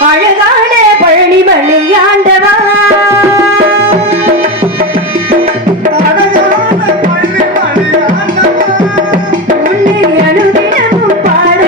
அழகான பழனிமலை ஆண்டவா. அழகான பள்ளி மணி ஆண்டவா உன்னை அனுதினமும் பாட